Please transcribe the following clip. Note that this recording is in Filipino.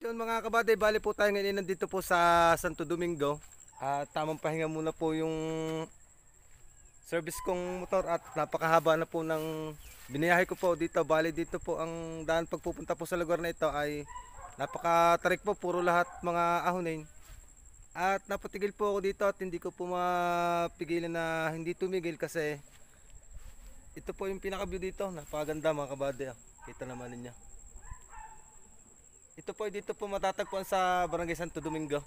Yun mga kabady, bali po tayo ngayon nandito po sa Santo Domingo. At tamang pahinga muna po yung service kong motor at napakahaba na po ng biniyahe ko po dito. Bali dito po ang daan pagpupunta po sa lugar na ito ay napakatarik po, puro lahat mga ahonin. At napatigil po ako dito at hindi ko po mapigilan na hindi tumigil kasi ito po yung pinaka view dito. Napakaganda mga kabady. Kita naman ninyo. Ito po dito po matatagpuan sa Barangay Santo Domingo.